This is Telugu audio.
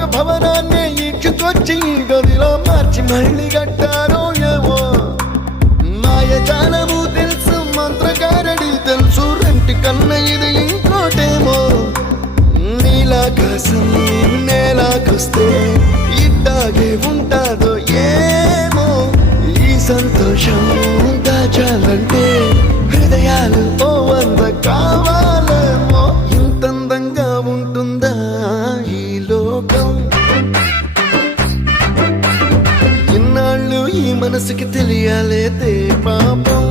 ఒక భవనాన్ని ఈడ్చుకొచ్చి గదిలో మార్చి మళ్ళీ కట్టారో ఏమో మాయజాలము తెలుసు మంత్రగారడి తెలుసు రెంటి కన్న ఇది ఇంకోటేమో నీలాకాశం నేలాకొస్తే ఇట్టాగే ఉంటాదో ఏమో ఈ సంతోషం దాచాలంటే హృదయాలు ఓ వంద కావాలేమో ఇంతందంగా ఉంటుందా ఈ లోకం ఇన్నాళ్ళు ఈ మనసుకి తెలియాలేదే పాపం